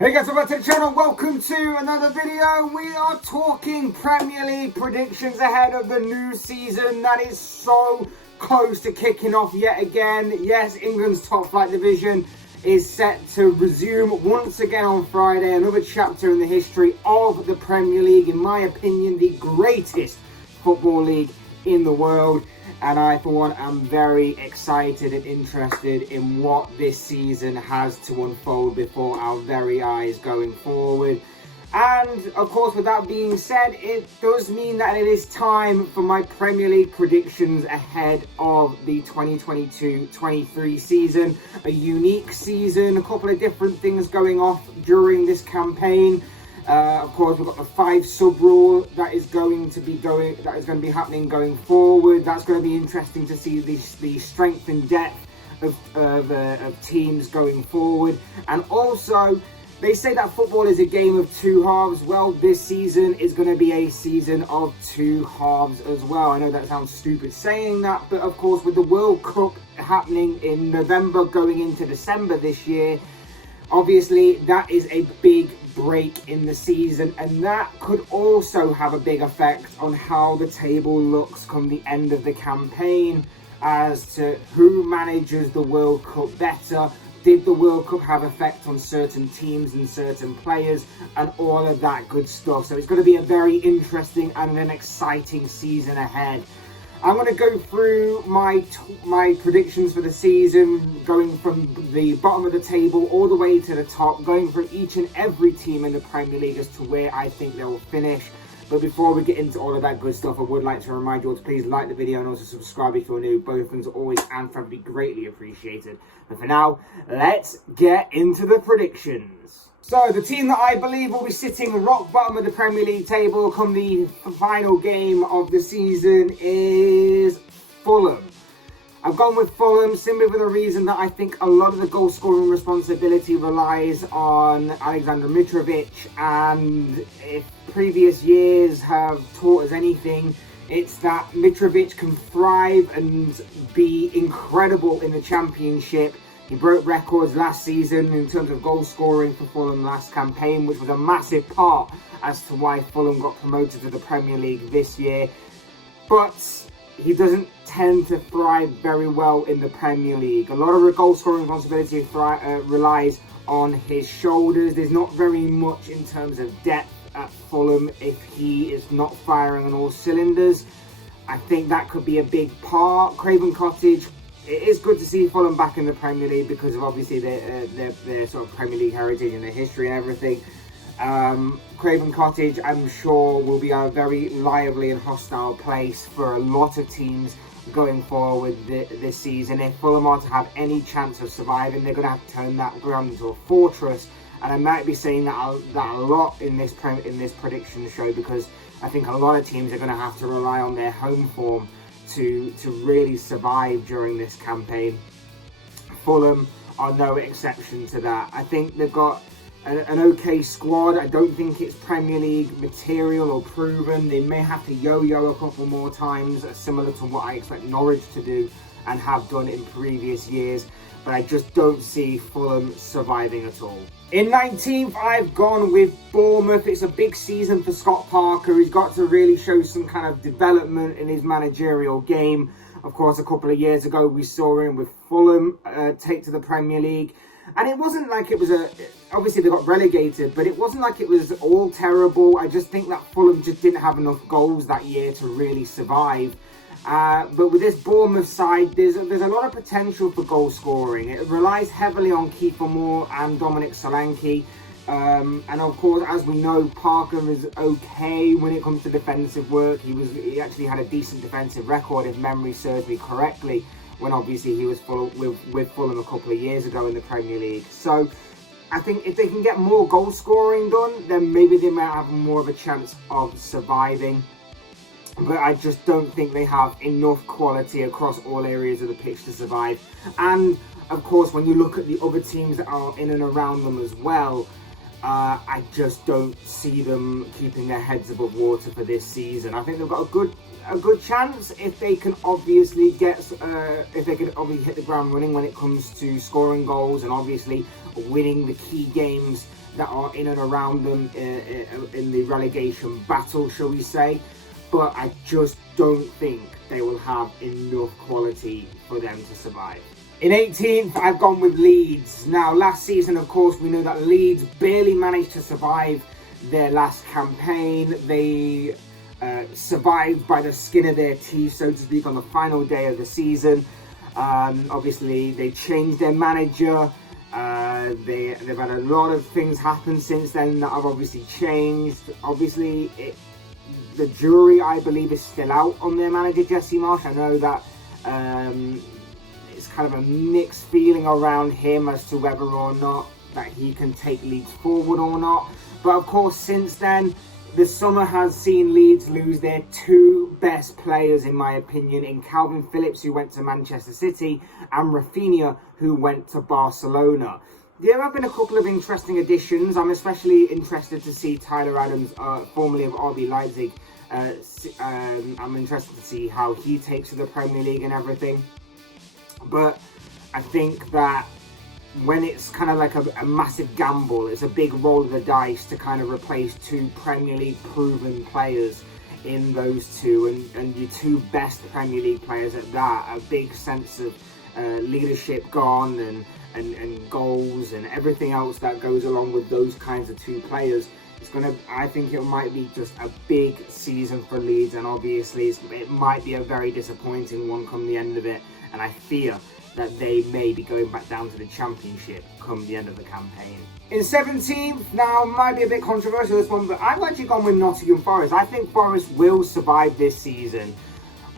Hey guys, welcome to the channel. Welcome to another video. We are talking Premier League predictions ahead of the new season that is so close to kicking off yet again. Yes, England's top flight division is set to resume once again on Friday. Another chapter in the history of the Premier League. In my opinion, the greatest football league in the world. And I, for one, am very excited and interested in what this season has to unfold before our very eyes going forward. And, of course, with that being said, it does mean that it is time for my Premier League predictions ahead of the 2022-23 season. A unique season, a couple of different things going off during this campaign. Of course, we've got the 5 sub rule that is going to be happening going forward. That's going to be interesting to see the strength and depth of teams going forward. And also, they say that football is a game of 2 halves. Well, this season is going to be a season of 2 halves as well. I know that sounds stupid saying that, but of course, with the World Cup happening in November going into December this year, obviously that is a big break in the season, and that could also have a big effect on how the table looks come the end of the campaign as to who manages the World Cup better. Did the World Cup have effect on certain teams and certain players and all of that good stuff? So it's going to be a very interesting and an exciting season ahead. I'm going to go through my predictions for the season, going from the bottom of the table all the way to the top, going for each and every team in the Premier League as to where I think they will finish. But before we get into all of that good stuff, I would like to remind you all to please like the video and also subscribe if you're new. Both things are always and forever be greatly appreciated. But for now, let's get into the predictions. So, the team that I believe will be sitting rock bottom of the Premier League table come the final game of the season is Fulham. I've gone with Fulham simply for the reason that I think a lot of the goal scoring responsibility relies on Alexander Mitrovic, and if previous years have taught us anything, it's that Mitrovic can thrive and be incredible in the Championship. He broke records last season in terms of goal scoring for Fulham last campaign, which was a massive part as to why Fulham got promoted to the Premier League this year. But he doesn't tend to thrive very well in the Premier League. A lot of the goal scoring responsibility relies on his shoulders. There's not very much in terms of depth at Fulham if he is not firing on all cylinders. I think that could be a big part. Craven Cottage. It is good to see Fulham back in the Premier League because of obviously their sort of Premier League heritage and their history and everything. Craven Cottage, I'm sure, will be a very lively and hostile place for a lot of teams going forward this season. If Fulham are to have any chance of surviving, they're going to have to turn that ground into a fortress. And I might be saying that a lot in this prediction show because I think a lot of teams are going to have to rely on their home form to really survive during this campaign. Fulham are no exception to that. I think they've got an okay squad. I don't think it's Premier League material or proven. They may have to yo-yo a couple more times, similar to what I expect Norwich to do and have done in previous years. But I just don't see Fulham surviving at all. In 19th, I've gone with Bournemouth. It's a big season for Scott Parker. He's got to really show some kind of development in his managerial game. Of course, a couple of years ago, we saw him with Fulham take to the Premier League. And it wasn't like it was obviously they got relegated, but it wasn't like it was all terrible. I just think that Fulham just didn't have enough goals that year to really survive. But with this Bournemouth side, there's a lot of potential for goal scoring. It relies heavily on Kiefer Moore and Dominic Solanke. And of course, as we know, Parker is okay when it comes to defensive work. He actually had a decent defensive record, if memory serves me correctly, when obviously he was with Fulham a couple of years ago in the Premier League. So I think if they can get more goal scoring done, then maybe they might have more of a chance of surviving. But I just don't think they have enough quality across all areas of the pitch to survive. And, of course, when you look at the other teams that are in and around them as well, I just don't see them keeping their heads above water for this season. I think they've got a good chance if they can obviously hit the ground running when it comes to scoring goals and obviously winning the key games that are in and around them in the relegation battle, shall we say. But I just don't think they will have enough quality for them to survive. In 18th, I've gone with Leeds. Now, last season, of course, we know that Leeds barely managed to survive their last campaign. They survived by the skin of their teeth, so to speak, on the final day of the season. Obviously, they changed their manager. They've had a lot of things happen since then that have obviously changed. Obviously, the jury, I believe, is still out on their manager, Jesse Marsch. I know that it's kind of a mixed feeling around him as to whether or not that he can take Leeds forward or not. But of course, since then, the summer has seen Leeds lose their two best players, in my opinion, in Calvin Phillips, who went to Manchester City, and Rafinha, who went to Barcelona. There have been a couple of interesting additions. I'm especially interested to see Tyler Adams, formerly of RB Leipzig. I'm interested to see how he takes to the Premier League and everything. But I think that when it's kind of like a massive gamble, it's a big roll of the dice to kind of replace two Premier League proven players in those two, and your two best Premier League players at that. A big sense of leadership gone, and goals and everything else that goes along with those kinds of two players. I think it might be just a big season for Leeds, and obviously it might be a very disappointing one come the end of it, and I fear that they may be going back down to the Championship come the end of the campaign. In 17th, now might be a bit controversial this one, but I've actually gone with Nottingham Forest. I think Forest will survive this season.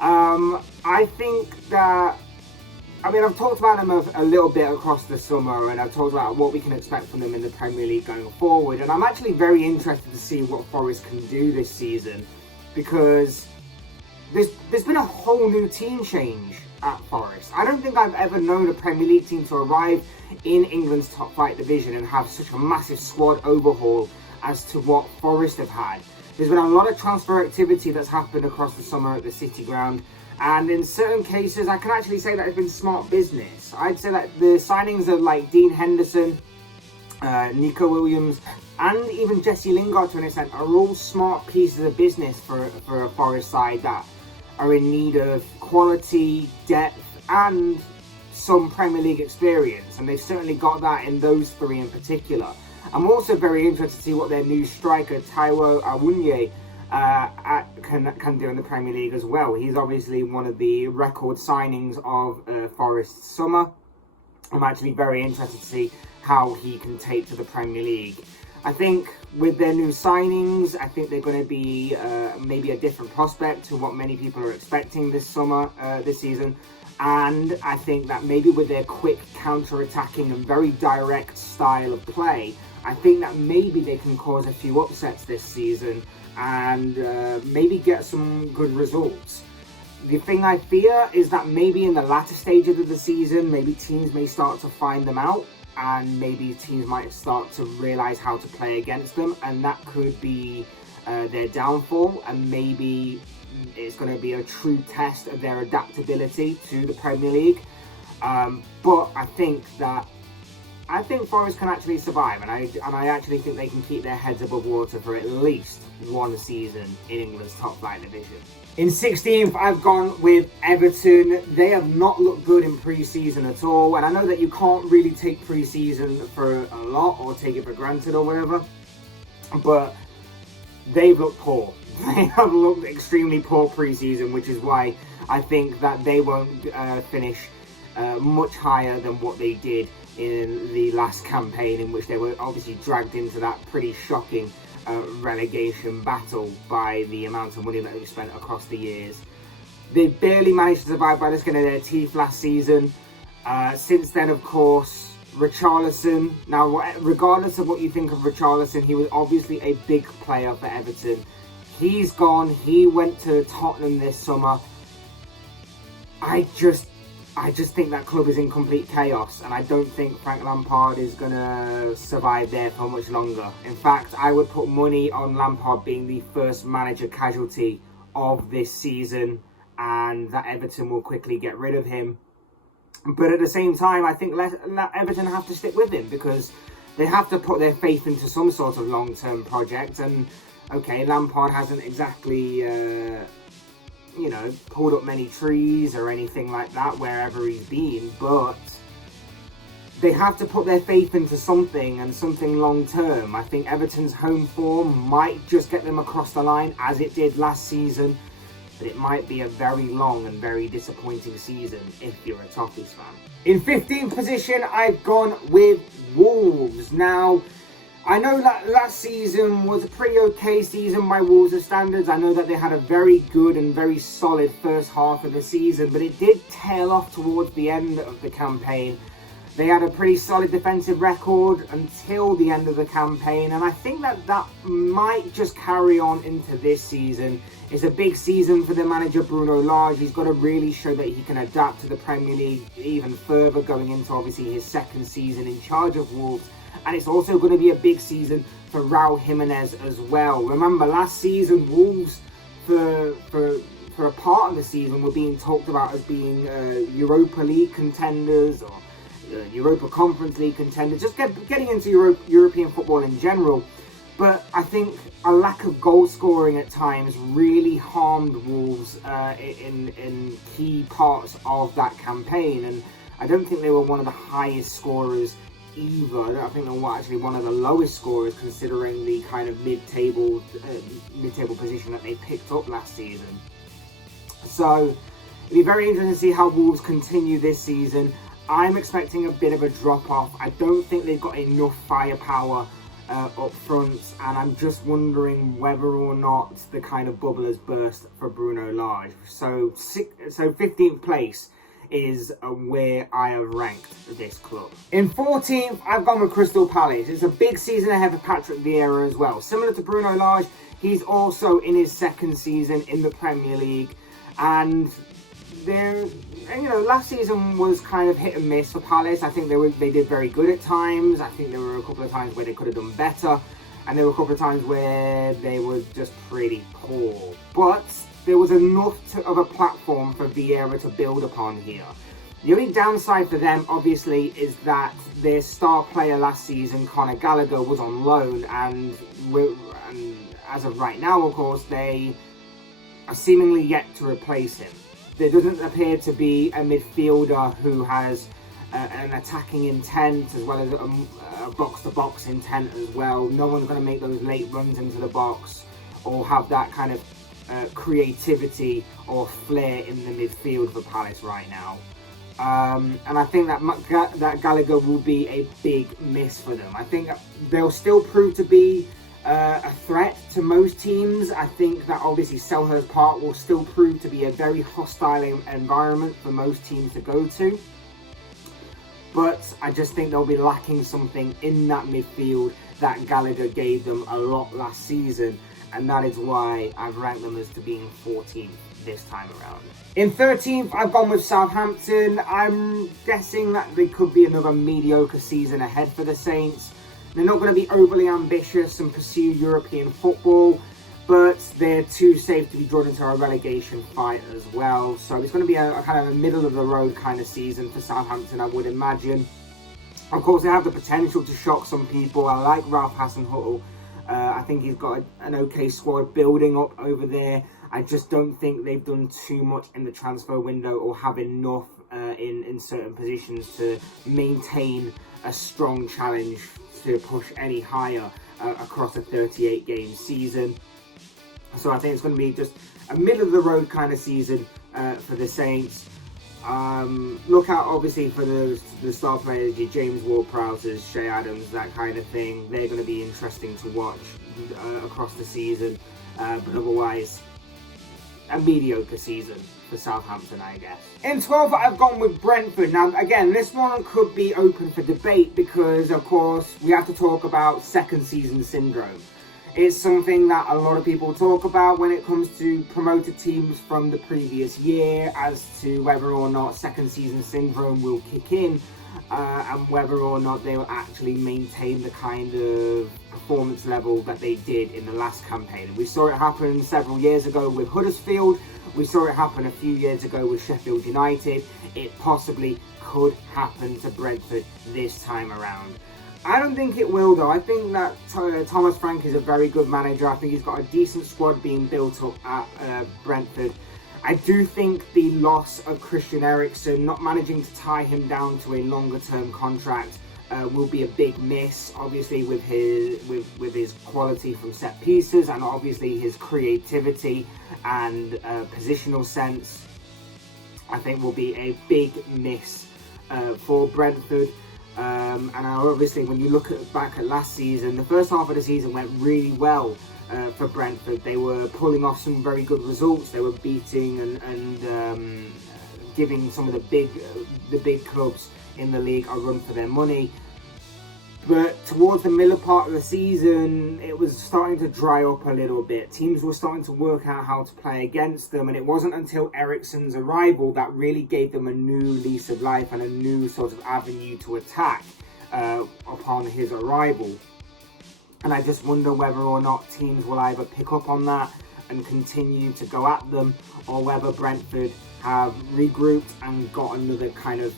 I think that, I've talked about them a little bit across the summer, and I've talked about what we can expect from them in the Premier League going forward, and I'm actually very interested to see what Forest can do this season, because there's been a whole new team change at Forest. I don't think I've ever known a Premier League team to arrive in England's top flight division and have such a massive squad overhaul as to what Forest have had. There's been a lot of transfer activity that's happened across the summer at the City Ground, and in certain cases I can actually say that it's been smart business. I'd say that the signings of like Dean Henderson, Nico Williams, and even Jesse Lingard to an extent are all smart pieces of business for a Forest side that are in need of quality, depth, and some Premier League experience, and they've certainly got that in those three in particular. I'm also very interested to see what their new striker Taiwo Awoniyi can do in the Premier League as well. He's obviously one of the record signings of Forest's summer. I'm actually very interested to see how he can take to the Premier League. I think with their new signings, I think they're going to be maybe a different prospect to what many people are expecting this season. And I think that maybe with their quick counter-attacking and very direct style of play, I think that maybe they can cause a few upsets this season and maybe get some good results. The thing I fear is that maybe in the latter stages of the season, maybe teams may start to find them out, and maybe teams might start to realise how to play against them, and that could be their downfall, and maybe it's going to be a true test of their adaptability to the Premier League. But I think Forest can actually survive, and I actually think they can keep their heads above water for at least one season in England's top flight division. In 16th, I've gone with Everton. They have not looked good in pre-season at all, and I know that you can't really take pre-season for a lot or take it for granted or whatever, but they've looked poor. They have looked extremely poor pre-season, which is why I think that they won't finish much higher than what they did in the last campaign, in which they were obviously dragged into that pretty shocking relegation battle by the amount of money that they've spent across the years. They barely managed to survive by the skin of their teeth last season. Since then, of course, Richarlison. Now, regardless of what you think of Richarlison, he was obviously a big player for Everton. He's gone. He went to Tottenham this summer. I just think that club is in complete chaos, and I don't think Frank Lampard is going to survive there for much longer. In fact, I would put money on Lampard being the first manager casualty of this season, and that Everton will quickly get rid of him. But at the same time, I think Everton have to stick with him, because they have to put their faith into some sort of long-term project. And okay, Lampard hasn't exactly pulled up many trees or anything like that wherever he's been, but they have to put their faith into something, and something long term. I think Everton's home form might just get them across the line as it did last season, but it might be a very long and very disappointing season if you're a Toffees fan. In 15th position, I've gone with Wolves. Now, I know that last season was a pretty okay season by Wolves' standards. I know that they had a very good and very solid first half of the season, but it did tail off towards the end of the campaign. They had a pretty solid defensive record until the end of the campaign, and I think that might just carry on into this season. It's a big season for the manager Bruno Lage. He's got to really show that he can adapt to the Premier League even further, going into obviously his second season in charge of Wolves. And it's also going to be a big season for Raul Jimenez as well. Remember, last season, Wolves, for a part of the season, were being talked about as being Europa League contenders or Europa Conference League contenders, just getting into European football in general. But I think a lack of goal scoring at times really harmed Wolves in key parts of that campaign. And I don't think they were one of the highest scorers either. I think they were actually one of the lowest scorers, considering the kind of mid-table position that they picked up last season. So it'll be very interesting to see how Wolves continue this season. I'm expecting a bit of a drop-off. I don't think they've got enough firepower up front, and I'm just wondering whether or not the kind of bubble has burst for Bruno Lage. So 15th place is where I have ranked this club. In 14th, I've gone with Crystal Palace. It's a big season ahead for Patrick Vieira as well. Similar to Bruno Lage, he's also in his second season in the Premier League, and last season was kind of hit and miss for Palace. I think they did very good at times. I think there were a couple of times where they could have done better, and there were a couple of times where they were just pretty poor. But there was enough of a platform for Vieira to build upon here. The only downside for them, obviously, is that their star player last season, Conor Gallagher, was on loan, and as of right now, of course, they are seemingly yet to replace him. There doesn't appear to be a midfielder who has an attacking intent as well as a box-to-box intent as well. No one's going to make those late runs into the box or have that kind of creativity or flair in the midfield for Palace right now. And I think that Gallagher will be a big miss for them. I think they'll still prove to be a threat to most teams. I think that obviously Selhurst Park will still prove to be a very hostile environment for most teams to go to. But I just think they'll be lacking something in that midfield that Gallagher gave them a lot last season. And that is why I've ranked them as to being 14th this time around. In 13th, I've gone with Southampton. I'm guessing that they could be another mediocre season ahead for the Saints. They're not going to be overly ambitious and pursue European football, but they're too safe to be drawn into a relegation fight as well. So it's going to be a kind of a middle-of-the-road kind of season for Southampton, I would imagine. Of course, they have the potential to shock some people. I like Ralph Hasenhüttl. I think he's got an okay squad building up over there. I just don't think they've done too much in the transfer window or have enough in certain positions to maintain a strong challenge to push any higher across a 38-game season. So I think it's going to be just a middle-of-the-road kind of season for the Saints. Look out, obviously, for the star players, your James Ward-Prowsers, Shea Adams, that kind of thing. They're going to be interesting to watch across the season. But otherwise, a mediocre season for Southampton, I guess. In 12th, I've gone with Brentford. Now, again, this one could be open for debate because, of course, we have to talk about second season syndrome. It's something that a lot of people talk about when it comes to promoted teams from the previous year as to whether or not second season syndrome will kick in and whether or not they will actually maintain the kind of performance level that they did in the last campaign. We saw it happen several years ago with Huddersfield. We saw it happen a few years ago with Sheffield United. It possibly could happen to Brentford this time around. I don't think it will, though. I think that Thomas Frank is a very good manager. I think he's got a decent squad being built up at Brentford. I do think the loss of Christian Eriksen, not managing to tie him down to a longer-term contract, will be a big miss. Obviously, with his quality from set pieces, and obviously his creativity and positional sense, I think will be a big miss for Brentford. And obviously, when you look back at last season, the first half of the season went really well for Brentford. They were pulling off some very good results. They were beating and giving some of the big clubs in the league a run for their money. But towards the middle part of the season, it was starting to dry up a little bit. Teams were starting to work out how to play against them, and it wasn't until Eriksen's arrival that really gave them a new lease of life and a new sort of avenue to attack upon his arrival. And I just wonder whether or not teams will either pick up on that and continue to go at them, or whether Brentford have regrouped and got another kind of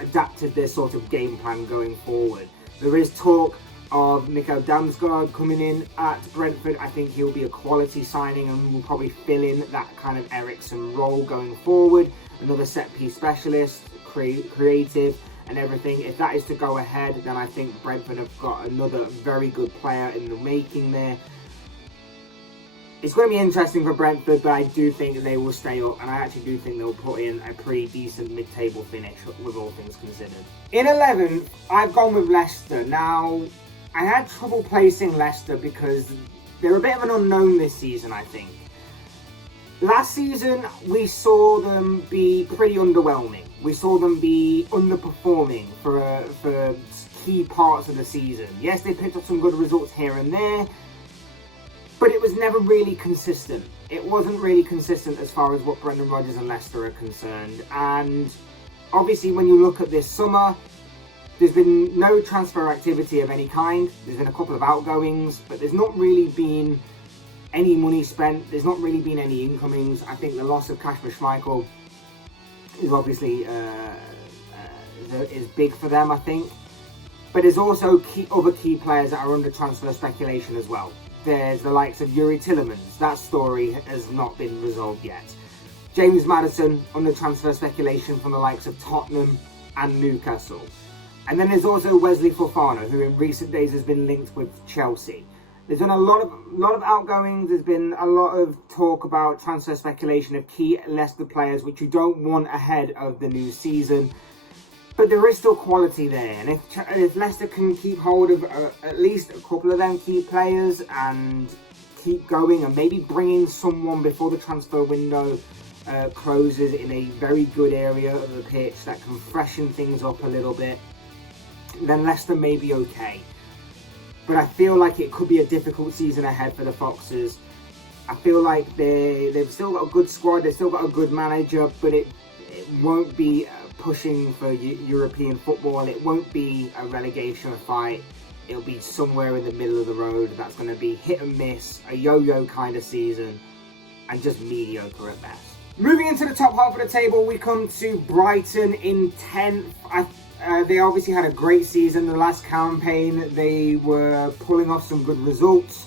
adapted their sort of game plan going forward. There is talk of Mikkel Damsgaard coming in at Brentford. I think he'll be a quality signing and will probably fill in that kind of Eriksen role going forward. Another set-piece specialist, creative and everything. If that is to go ahead, then I think Brentford have got another very good player in the making there. It's going to be interesting for Brentford, but I do think they will stay up, and I actually do think they'll put in a pretty decent mid-table finish with all things considered. In 11th, I've gone with Leicester. Now, I had trouble placing Leicester because they're a bit of an unknown this season, I think. Last season, we saw them be pretty underwhelming. We saw them be underperforming for key parts of the season. Yes, they picked up some good results here and there, but it was never really consistent. It wasn't really consistent as far as what Brendan Rodgers and Leicester are concerned. And obviously, when you look at this summer, there's been no transfer activity of any kind. There's been a couple of outgoings, but there's not really been any money spent. There's not really been any incomings. I think the loss of Kasper Schmeichel is obviously is big for them, I think. But there's also other key players that are under transfer speculation as well. There's the likes of Yuri Tillemans. That story has not been resolved yet. James Maddison under transfer speculation from the likes of Tottenham and Newcastle. And then there's also Wesley Fofana, who in recent days has been linked with Chelsea. There's been a lot of outgoings. There's been a lot of talk about transfer speculation of key Leicester players, which you don't want ahead of the new season. But there is still quality there, and if Leicester can keep hold of at least a couple of them key players and keep going, and maybe bring in someone before the transfer window closes in a very good area of the pitch that can freshen things up a little bit, then Leicester may be okay. But I feel like it could be a difficult season ahead for the Foxes. I feel like they've still got a good squad, they've still got a good manager, but it won't be pushing for European football. It won't be a relegation fight. It'll be somewhere in the middle of the road. That's going to be hit and miss, a yo-yo kind of season, and just mediocre at best. Moving into the top half of the table, we come to Brighton in 10th. They obviously had a great season the last campaign. They were pulling off some good results.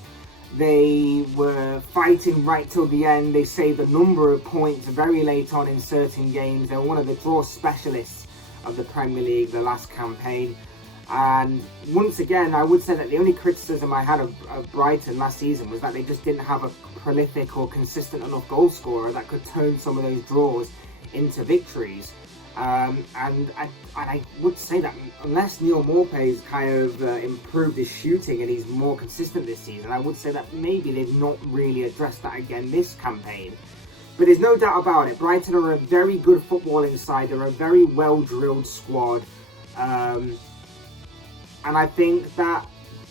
They were fighting right till the end. They saved a number of points very late on in certain games. They were one of the draw specialists of the Premier League the last campaign. And once again, I would say that the only criticism I had of Brighton last season was that they just didn't have a prolific or consistent enough goal scorer that could turn some of those draws into victories. And I would say that unless Neil Maupay's kind of improved his shooting and he's more consistent this season, I would say that maybe they've not really addressed that again this campaign. But there's no doubt about it. Brighton are a very good footballing side. They're a very well-drilled squad. And I think that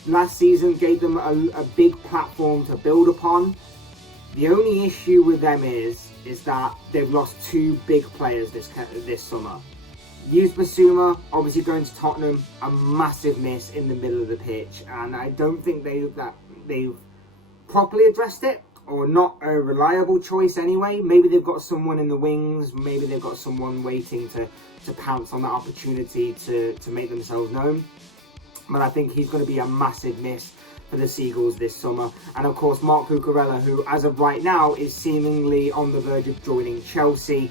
last season gave them a big platform to build upon. The only issue with them is that they've lost two big players this summer. Yus Bissouma, obviously going to Tottenham, a massive miss in the middle of the pitch, and I don't think they've properly addressed it, or not a reliable choice anyway. Maybe they've got someone in the wings, maybe they've got someone waiting to pounce on that opportunity to make themselves known. but I think he's going to be a massive miss for the Seagulls this summer. And of course, Marc Cucurella, who as of right now is seemingly on the verge of joining Chelsea.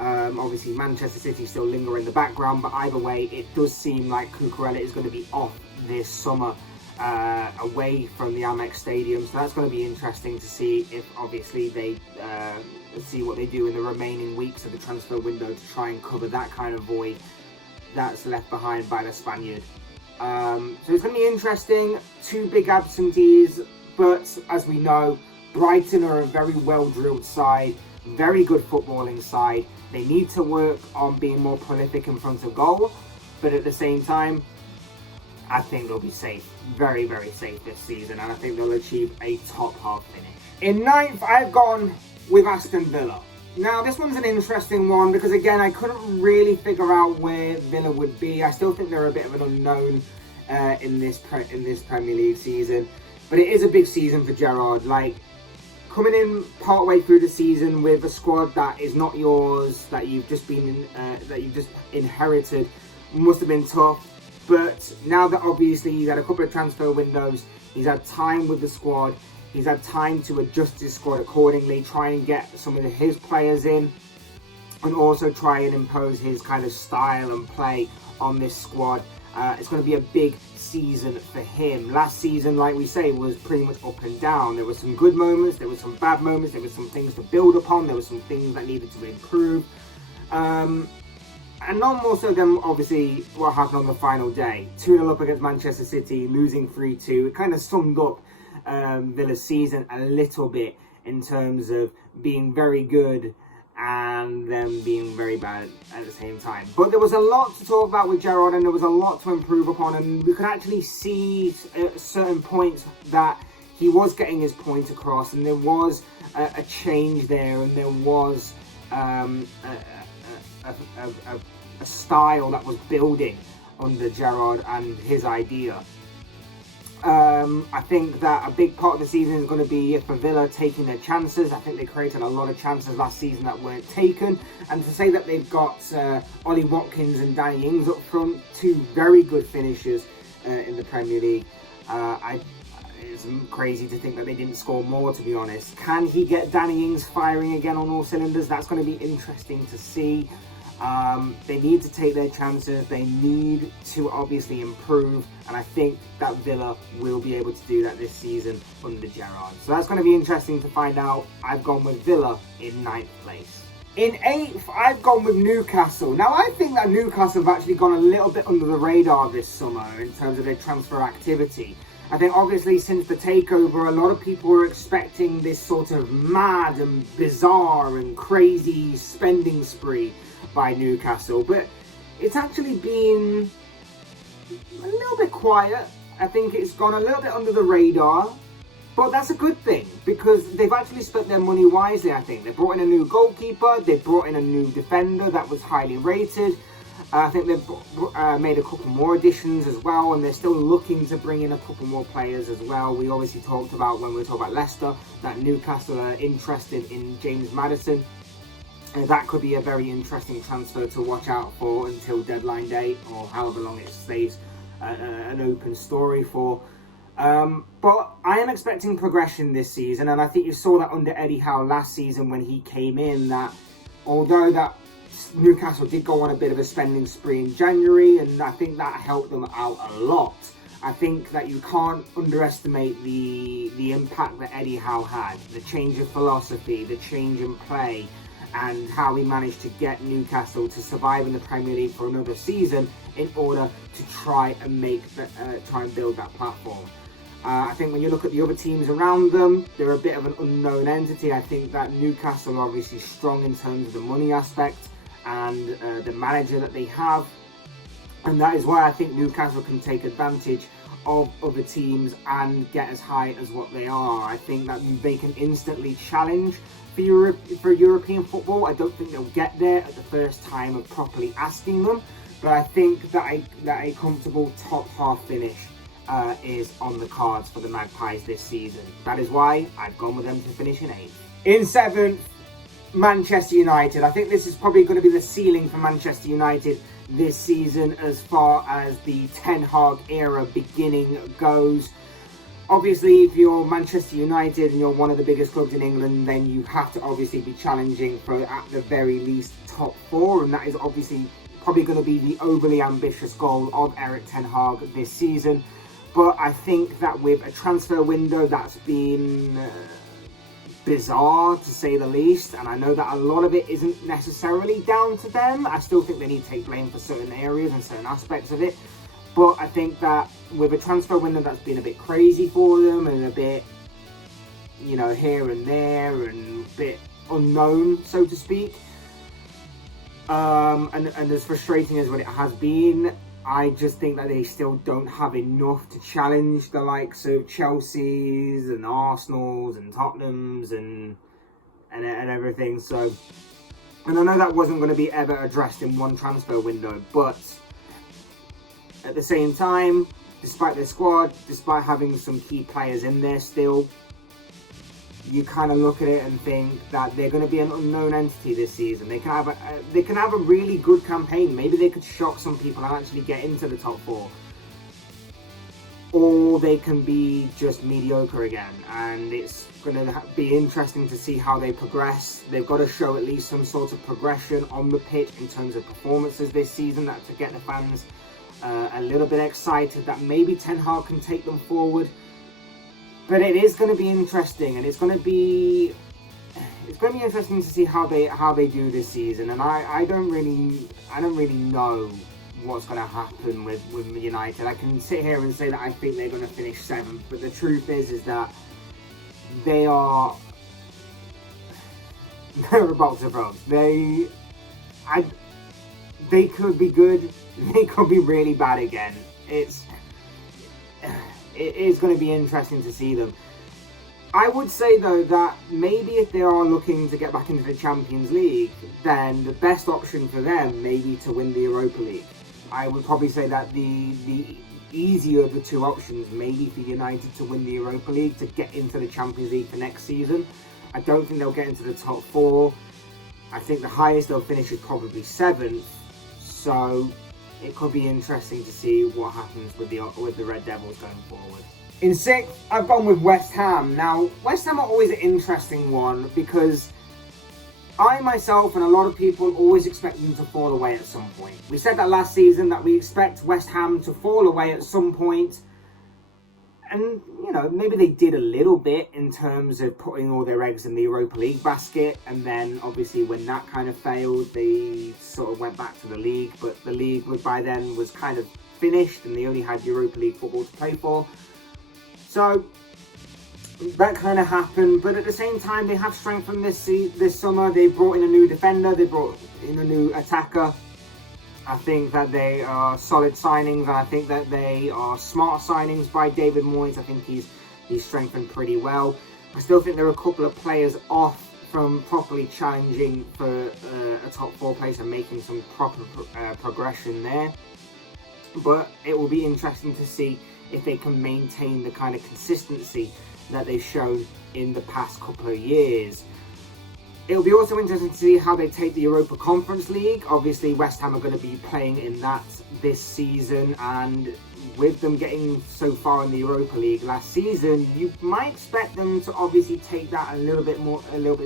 Obviously, Manchester City still linger in the background, but either way, it does seem like Cucurella is going to be off this summer, away from the Amex Stadium. So that's going to be interesting to see if obviously they see what they do in the remaining weeks of the transfer window to try and cover that kind of void that's left behind by the Spaniard. So it's going to be interesting. 2 big absentees, but as we know, Brighton are a very well-drilled side, very good footballing side. They need to work on being more prolific in front of goal, but at the same time, I think they'll be safe, very, very safe this season, and I think they'll achieve a top half finish. In 9th, I've gone with Aston Villa. Now, this one's an interesting one because, again, I couldn't really figure out where Villa would be. I still think they're a bit of an unknown in this Premier League season, but it is a big season for Gerrard. Like, coming in partway through the season with a squad that is not yours, that you've just inherited, must have been tough. But now that obviously he's had a couple of transfer windows, he's had time with the squad, he's had time to adjust his squad accordingly, try and get some of his players in, and also try and impose his kind of style and play on this squad. It's going to be a big season for him. Last season, like we say, was pretty much up and down. There were some good moments, there were some bad moments, there were some things to build upon, there were some things that needed to improve. And not more so than, obviously, what happened on the final day. 2-0 up against Manchester City, losing 3-2. It kind of summed up Villa's season a little bit in terms of being very good and them being very bad at the same time. But there was a lot to talk about with Gerrard, and there was a lot to improve upon, and we could actually see at certain points that he was getting his point across, and there was a change there, and there was a style that was building under Gerrard and his idea. I think that a big part of the season is going to be for Villa taking their chances. I think they created a lot of chances last season that weren't taken. And to say that they've got Ollie Watkins and Danny Ings up front, 2 very good finishers in the Premier League. It's crazy to think that they didn't score more, to be honest. Can he get Danny Ings firing again on all cylinders? That's going to be interesting to see. They need to take their chances. They need to obviously improve, and I think that Villa will be able to do that this season under Gerrard. So that's going to be interesting to find out. I've gone with Villa in 9th place. In 8th, I've gone with Newcastle. Now, I think that Newcastle have actually gone a little bit under the radar this summer in terms of their transfer activity. I think obviously since the takeover, a lot of people were expecting this sort of mad and bizarre and crazy spending spree by Newcastle, but it's actually been a little bit quiet. I think it's gone a little bit under the radar, but that's a good thing because they've actually spent their money wisely. I think they brought in a new goalkeeper, they brought in a new defender that was highly rated. I think they've made a couple more additions as well, and they're still looking to bring in a couple more players as well. We obviously talked about, when we were talking about Leicester, that Newcastle are interested in James Maddison. That could be a very interesting transfer to watch out for until deadline day, or however long it stays an open story for. But I am expecting progression this season, and I think you saw that under Eddie Howe last season when he came in, that although that Newcastle did go on a bit of a spending spree in January, and I think that helped them out a lot. I think that you can't underestimate the impact that Eddie Howe had, the change of philosophy, the change in play, and how he managed to get Newcastle to survive in the Premier League for another season in order to try and build that platform. I think when you look at the other teams around them, they're a bit of an unknown entity. I think that Newcastle are obviously strong in terms of the money aspect and the manager that they have, and that is why I think Newcastle can take advantage of other teams and get as high as what they are. I think that they can instantly challenge for European football. I don't think they'll get there at the first time of properly asking them, but I think that a comfortable top half finish is on the cards for the Magpies this season. That is why I've gone with them to finish in 8th. In 7th, Manchester United. I think this is probably going to be the ceiling for Manchester United this season as far as the Ten Hag era beginning goes. Obviously, if you're Manchester United and you're one of the biggest clubs in England, then you have to obviously be challenging for, at the very least, top four. And that is obviously probably going to be the overly ambitious goal of Erik ten Hag this season. But I think that with a transfer window that's been bizarre, to say the least, and I know that a lot of it isn't necessarily down to them. I still think they need to take blame for certain areas and certain aspects of it. But I think that with a transfer window that's been a bit crazy for them and a bit, you know, here and there and a bit unknown, so to speak, and as frustrating as what it has been, I just think that they still don't have enough to challenge the likes of Chelsea's and Arsenal's and Tottenham's and everything. So, and I know that wasn't going to be ever addressed in one transfer window, but at the same time, despite their squad, despite having some key players in there still, you kind of look at it and think that they're going to be an unknown entity this season. They can have a really good campaign. Maybe they could shock some people and actually get into the top four. Or they can be just mediocre again. And it's going to be interesting to see how they progress. They've got to show at least some sort of progression on the pitch in terms of performances this season, that to get the fans a little bit excited that maybe Ten Hag can take them forward. But it is going to be interesting, and it's going to be interesting to see how they do this season. And I don't really know what's going to happen with United. I can sit here and say that I think they're going to finish 7th, but the truth is that they're about to throw. They could be good. They could be really bad again. It is going to be interesting to see them. I would say, though, that maybe if they are looking to get back into the Champions League, then the best option for them may be to win the Europa League. I would probably say that the easier of the two options may be for United to win the Europa League to get into the Champions League for next season. I don't think they'll get into the top 4. I think the highest they'll finish is probably 7th. So it could be interesting to see what happens with the Red Devils going forward. In 6th, I've gone with West Ham. Now, West Ham are always an interesting one because I myself and a lot of people always expect them to fall away at some point. We said that last season, that we expect West Ham to fall away at some point. And, you know, maybe they did a little bit in terms of putting all their eggs in the Europa League basket. And then, obviously, when that kind of failed, they sort of went back to the league. But the league by then was kind of finished and they only had Europa League football to play for. So that kind of happened. But at the same time, they have strengthened this summer. They brought in a new defender. They brought in a new attacker. I think that they are solid signings, and I think that they are smart signings by David Moyes. I think he's strengthened pretty well. I still think there are a couple of players off from properly challenging for a top 4 place and making some proper progression there. But it will be interesting to see if they can maintain the kind of consistency that they've shown in the past couple of years. It'll be also interesting to see how they take the Europa Conference League. Obviously, West Ham are going to be playing in that this season, and with them getting so far in the Europa League last season, you might expect them to obviously take that a little bit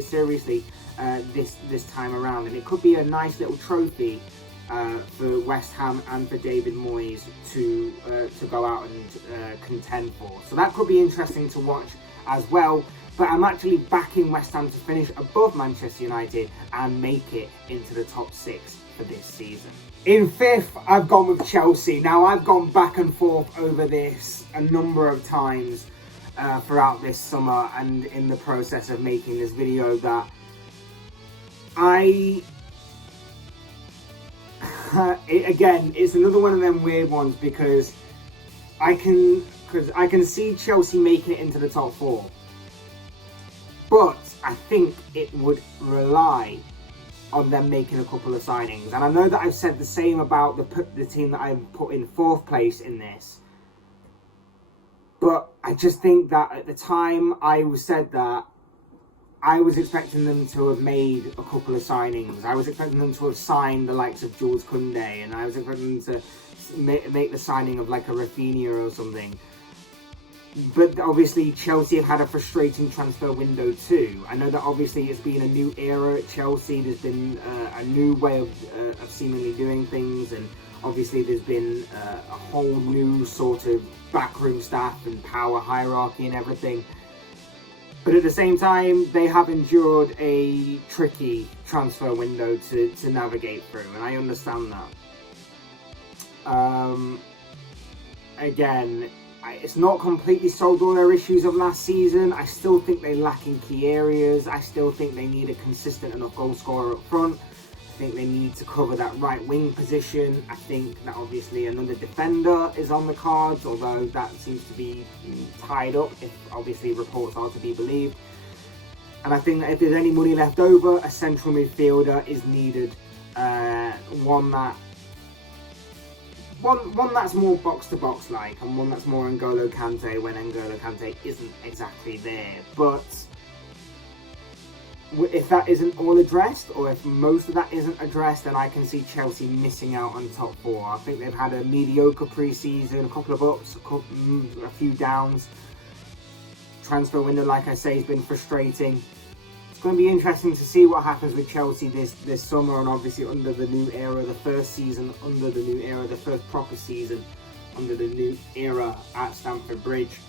seriously this time around, and it could be a nice little trophy for West Ham and for David Moyes to go out and contend for. So that could be interesting to watch as well. But I'm actually backing West Ham to finish above Manchester United and make it into the top 6 for this season. In 5th, I've gone with Chelsea. Now, I've gone back and forth over this a number of times throughout this summer and in the process of making this video, that again, it's another one of them weird ones because I can see Chelsea making it into the top 4. But I think it would rely on them making a couple of signings. And I know that I've said the same about the team that I've put in 4th place in this. But I just think that at the time I said that I was expecting them to have made a couple of signings. I was expecting them to have signed the likes of Jules Koundé, and I was expecting them to make the signing of like a Rafinha or something. But obviously Chelsea have had a frustrating transfer window too. I know that obviously it's been a new era at Chelsea. There's been a new way of seemingly doing things, and obviously there's been a whole new sort of backroom staff and power hierarchy and everything. But at the same time, they have endured a tricky transfer window to navigate through, and I understand that. Again, it's not completely solved all their issues of last season. I still think they lack in key areas. I still think they need a consistent enough goal scorer up front. I think they need to cover that right wing position. I think that obviously another defender is on the cards, although that seems to be tied up if obviously reports are to be believed. And I think that if there's any money left over, a central midfielder is needed. One that's more box to box like, and one that's more N'Golo Kante when N'Golo Kante isn't exactly there. But if that isn't all addressed, or if most of that isn't addressed, then I can see Chelsea missing out on top four. I think they've had a mediocre pre-season, a couple of ups, a few downs. Transfer window, like I say, has been frustrating. It's going to be interesting to see what happens with Chelsea this summer, and obviously under the new era, the first season under the new era, the first proper season under the new era at Stamford Bridge.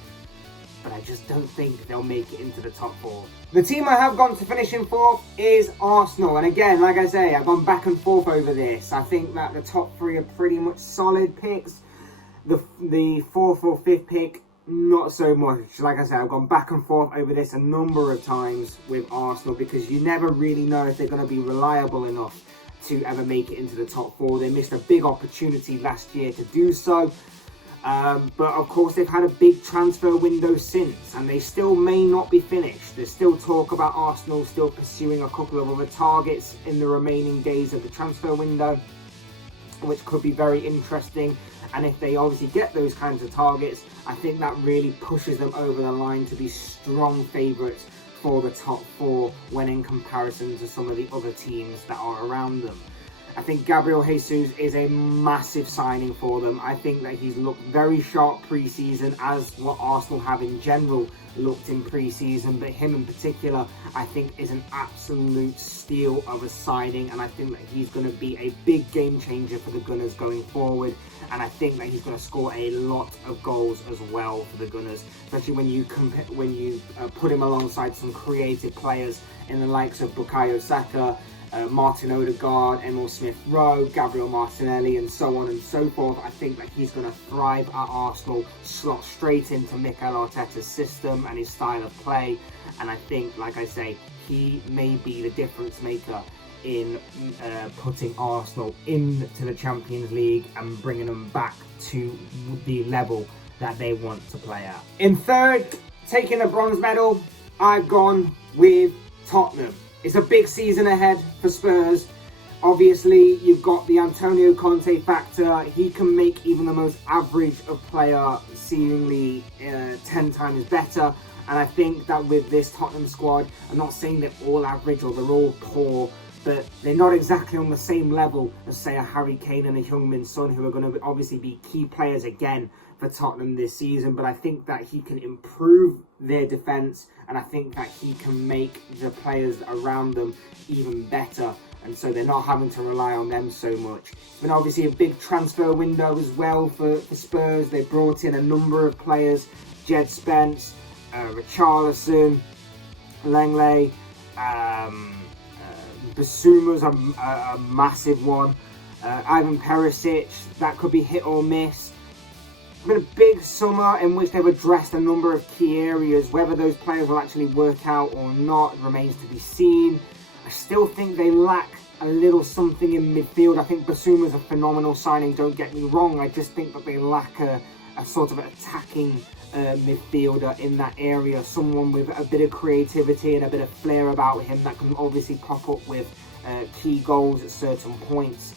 But I just don't think they'll make it into the top four. The team I have gone to finish in fourth is Arsenal. And again, like I say, I've gone back and forth over this. I think that the top three are pretty much solid picks. The fourth or fifth pick, not so much. Like I said, I've gone back and forth over this a number of times with Arsenal, because you never really know if they're going to be reliable enough to ever make it into the top four. They missed a big opportunity last year to do so. But of course they've had a big transfer window since, and they still may not be finished. There's still talk about Arsenal still pursuing a couple of other targets in the remaining days of the transfer window, which could be very interesting. And if they obviously get those kinds of targets, I think that really pushes them over the line to be strong favourites for the top four when in comparison to some of the other teams that are around them. I think Gabriel Jesus is a massive signing for them. I think that he's looked very sharp pre-season, as what Arsenal have in general looked in pre-season. But him in particular, I think, is an absolute steal of a signing. And I think that he's going to be a big game changer for the Gunners going forward. And I think that he's going to score a lot of goals as well for the Gunners, especially when you put him alongside some creative players in the likes of Bukayo Saka, Martin Odegaard, Emil Smith-Rowe, Gabriel Martinelli, and so on and so forth. I think that he's going to thrive at Arsenal, slot straight into Mikel Arteta's system and his style of play. And I think, like I say, he may be the difference maker in putting Arsenal into the Champions League and bringing them back to the level that they want to play at. In third, taking a bronze medal, I've gone with Tottenham. It's a big season ahead for Spurs. Obviously, you've got the Antonio Conte factor. He can make even the most average of player seemingly 10 times better. And I think that with this Tottenham squad, I'm not saying they're all average or they're all poor, but they're not exactly on the same level as, say, a Harry Kane and a Heung-min Son, who are going to obviously be key players again for Tottenham this season. But I think that he can improve their defence, and I think that he can make the players around them even better, and so they're not having to rely on them so much. But obviously a big transfer window as well for Spurs. They brought in a number of players: Jed Spence, Richarlison, Langley, Basuma's a massive one, Ivan Perisic. That could be hit or miss. It's been a big summer in which they've addressed a number of key areas. Whether those players will actually work out or not remains to be seen. I still think they lack a little something in midfield. I think Basuma's a phenomenal signing, don't get me wrong. I just think that they lack a sort of attacking midfielder in that area. Someone with a bit of creativity and a bit of flair about him that can obviously pop up with key goals at certain points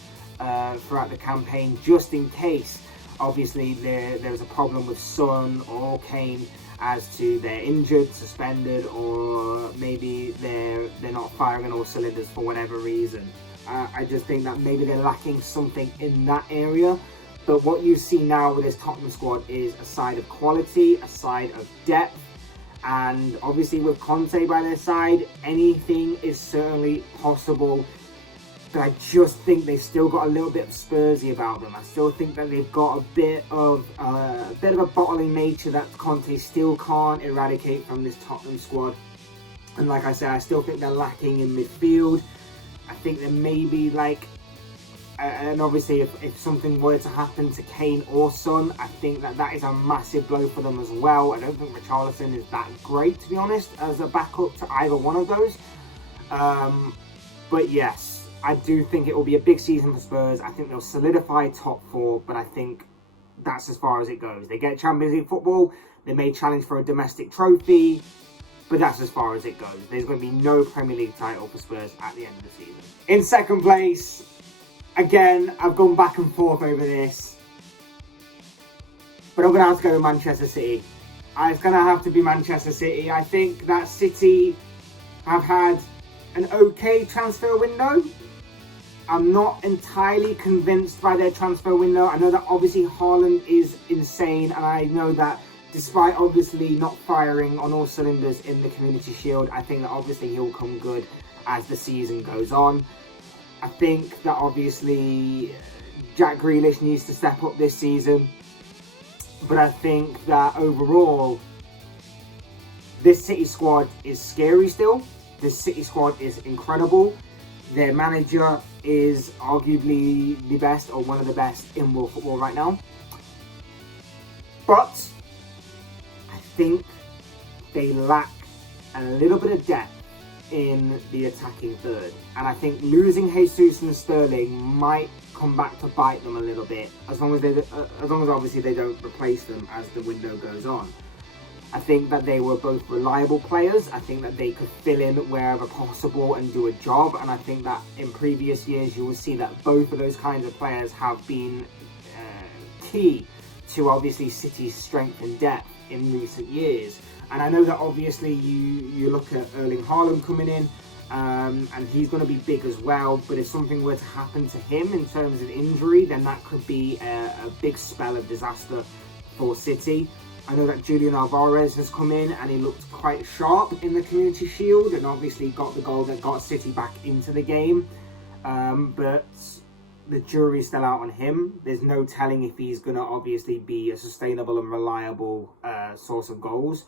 throughout the campaign, just in case obviously there's a problem with Son or Kane as to they're injured, suspended, or maybe they're not firing on all cylinders for whatever reason. I just think that maybe they're lacking something in that area. But what you see now with this Tottenham squad is a side of quality, a side of depth, and obviously with Conte by their side, anything is certainly possible. But I just think they've still got a little bit of Spursy about them. I still think that they've got a bit of a bottling nature that Conte still can't eradicate from this Tottenham squad. And like I said, I still think they're lacking in midfield. I think there may be and obviously if something were to happen to Kane or Son, I think that is a massive blow for them as well. I don't think Richarlison is that great, to be honest, as a backup to either one of those. But yes, I do think it will be a big season for Spurs. I think they'll solidify top four, but I think that's as far as it goes. They get Champions League football, they may challenge for a domestic trophy, but that's as far as it goes. There's going to be no Premier League title for Spurs at the end of the season. In second place, again, I've gone back and forth over this, but I'm going to have to go with Manchester City. It's going to have to be Manchester City. I think that City have had an okay transfer window. I'm not entirely convinced by their transfer window. I know that obviously Haaland is insane, and I know that despite obviously not firing on all cylinders in the Community Shield, I think that obviously he'll come good as the season goes on. I think that obviously Jack Grealish needs to step up this season, but I think that overall this City squad is scary still. This City squad is incredible. Their manager is arguably the best or one of the best in world football right now. But I think they lack a little bit of depth in the attacking third. And I think losing Jesus and Sterling might come back to bite them a little bit, as long as obviously they don't replace them as the window goes on. I think that they were both reliable players. I think that they could fill in wherever possible and do a job. And I think that in previous years, you will see that both of those kinds of players have been key to obviously City's strength and depth in recent years. And I know that obviously you look at Erling Haaland coming in, and he's going to be big as well. But if something were to happen to him in terms of injury, then that could be a big spell of disaster for City. I know that Julian Alvarez has come in and he looked quite sharp in the Community Shield and obviously got the goal that got City back into the game. But the jury's still out on him. There's no telling if he's going to obviously be a sustainable and reliable source of goals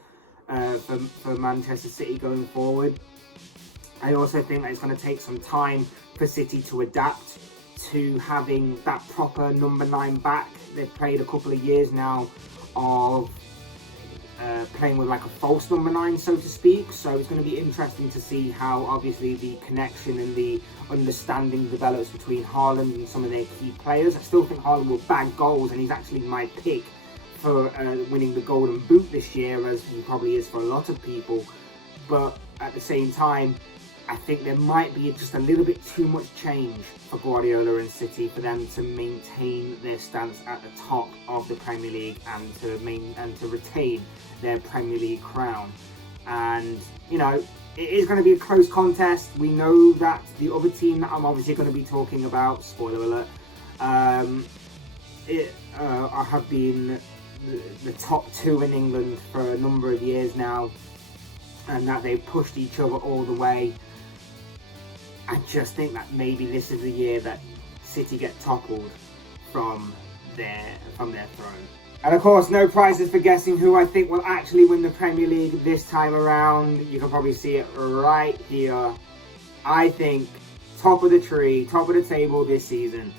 for Manchester City going forward. I also think that it's going to take some time for City to adapt to having that proper number 9 back. They've played a couple of years now of playing with like a false number 9, so to speak. So it's going to be interesting to see how obviously the connection and the understanding develops between Haaland and some of their key players. I still think Haaland will bag goals, and he's actually my pick for winning the Golden Boot this year, as he probably is for a lot of people. But at the same time, I think there might be just a little bit too much change for Guardiola and City for them to maintain their stance at the top of the Premier League and to retain their Premier League crown. And you know, it is going to be a close contest. We know that the other team that I'm obviously going to be talking about, spoiler alert, have been the top 2 in England for a number of years now, and that they've pushed each other all the way. I just think that maybe this is the year that City get toppled from their throne. And of course, no prizes for guessing who I think will actually win the Premier League this time around. You can probably see it right here. I think top of the tree, top of the table this season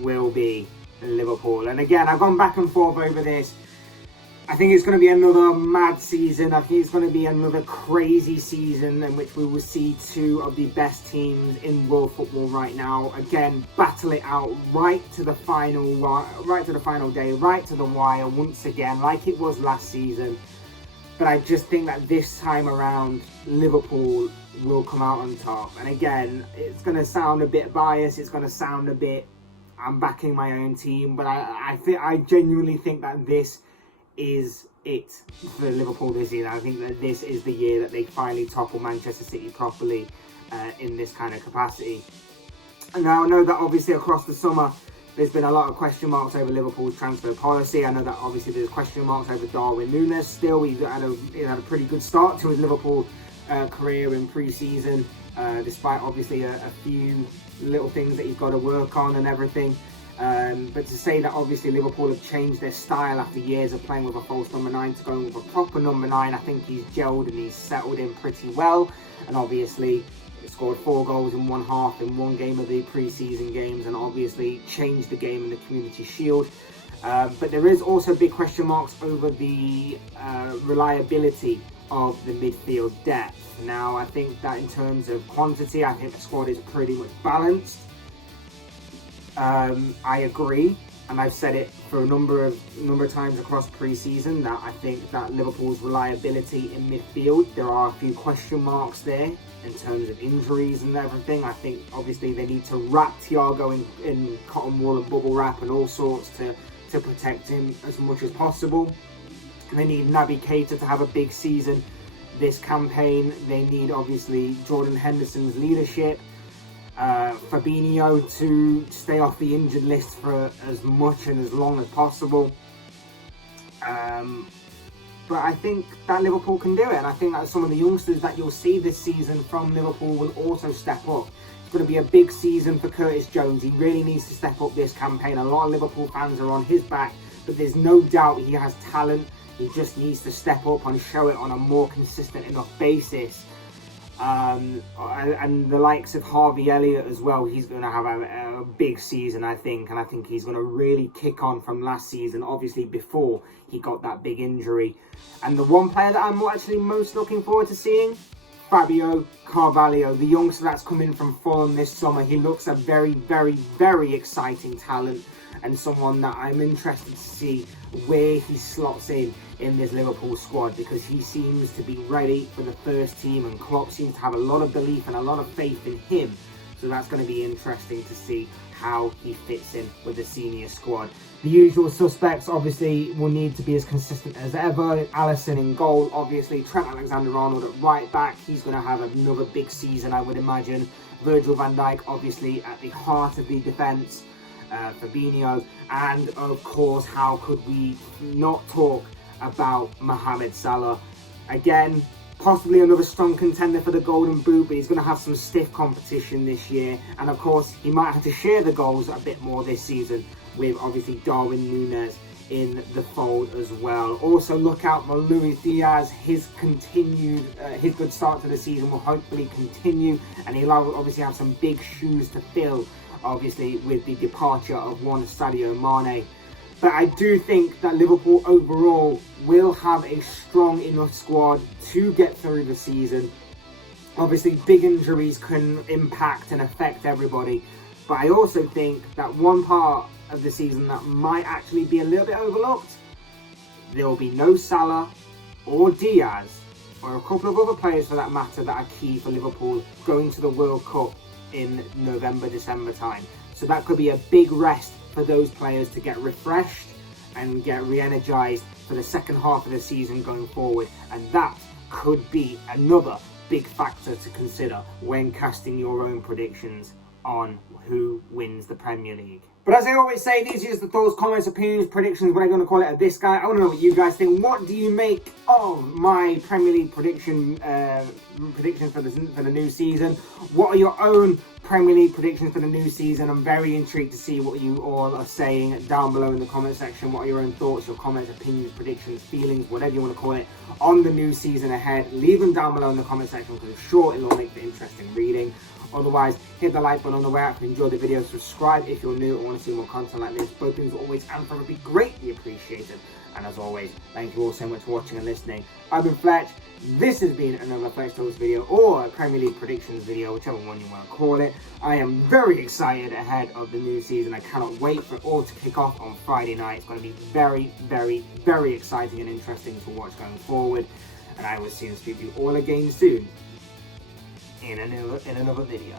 will be Liverpool. And again, I've gone back and forth over this. I think it's going to be another mad season. I think it's going to be another crazy season in which we will see 2 of the best teams in world football right now. Again, battle it out right to the final day, right to the wire once again, like it was last season. But I just think that this time around, Liverpool will come out on top. And again, it's going to sound a bit biased. It's going to sound a bit, I'm backing my own team. But I genuinely think that this is it for Liverpool this year. I think that this is the year that they finally topple Manchester City properly in this kind of capacity. And now I know that obviously across the summer there's been a lot of question marks over Liverpool's transfer policy. I know that obviously there's question marks over Darwin Núñez. Still, he had a pretty good start to his Liverpool career in pre-season, despite obviously a few little things that he's got to work on and everything. But to say that obviously Liverpool have changed their style after years of playing with a false number 9 to going with a proper number 9, I think he's gelled and he's settled in pretty well. And obviously he scored 4 goals in one half in one game of the pre-season games, and obviously changed the game in the Community Shield. But there is also big question marks over the reliability of the midfield depth. Now, I think that in terms of quantity, I think the squad is pretty much balanced. I agree, and I've said it for a number of times across pre-season, that I think that Liverpool's reliability in midfield, there are a few question marks there in terms of injuries and everything. I think obviously they need to wrap Thiago in cotton wool and bubble wrap and all sorts to protect him as much as possible. They need Naby Keita to have a big season this campaign. They need obviously Jordan Henderson's leadership. Fabinho to stay off the injured list for as much and as long as possible. But I think that Liverpool can do it, and I think that some of the youngsters that you'll see this season from Liverpool will also step up. It's going to be a big season for Curtis Jones. He really needs to step up this campaign. A lot of Liverpool fans are on his back, but there's no doubt he has talent. He just needs to step up and show it on a more consistent enough basis. And the likes of Harvey Elliott as well, he's going to have a big season, I think, and I think he's going to really kick on from last season, obviously before he got that big injury. And the one player that I'm actually most looking forward to seeing, Fabio Carvalho, the youngster that's come in from Fulham this summer. He looks a very, very, very exciting talent, and someone that I'm interested to see where he slots in this Liverpool squad, because he seems to be ready for the first team, and Klopp seems to have a lot of belief and a lot of faith in him. So that's going to be interesting to see how he fits in with the senior squad. The usual suspects obviously will need to be as consistent as ever. Alisson in goal, obviously. Trent Alexander-Arnold at right back. He's going to have another big season, I would imagine. Virgil van Dijk obviously at the heart of the defence. Fabinho, and of course, how could we not talk about Mohamed Salah? Again, possibly another strong contender for the Golden Boot, but he's going to have some stiff competition this year, and of course he might have to share the goals a bit more this season with obviously Darwin Núñez in the fold as well. Also look out for Luis Diaz. His good start to the season will hopefully continue, and he'll obviously have some big shoes to fill, obviously with the departure of one Sadio Mane. But I do think that Liverpool overall will have a strong enough squad to get through the season. Obviously big injuries can impact and affect everybody, but I also think that one part of the season that might actually be a little bit overlooked, there will be no Salah or Diaz, or a couple of other players for that matter, that are key for Liverpool going to the World Cup in November, December time. So that could be a big rest for those players to get refreshed and get re-energized for the second half of the season going forward, and that could be another big factor to consider when casting your own predictions on who wins the Premier League. But as I always say, these are just the thoughts, comments, opinions, predictions, whatever you want to call it, of this guy. I want to know what you guys think. What do you make of my Premier League predictions for the new season? What are your own Premier League predictions for the new season? I'm very intrigued to see what you all are saying down below in the comment section. What are your own thoughts, your comments, opinions, predictions, feelings, whatever you want to call it, on the new season ahead? Leave them down below in the comment section, because I'm sure it'll make for interesting reading. Otherwise, hit the like button on the way out if you enjoyed the video. Subscribe if you're new or want to see more content like this. Both things are always and forever be greatly appreciated. And as always, thank you all so much for watching and listening. I've been Fletch. This has been another Fletch Talks video, or a Premier League predictions video, whichever one you want to call it. I am very excited ahead of the new season. I cannot wait for it all to kick off on Friday night. It's going to be very, very, very exciting and interesting to watch going forward. And I will see and speak to you all again soon in another video.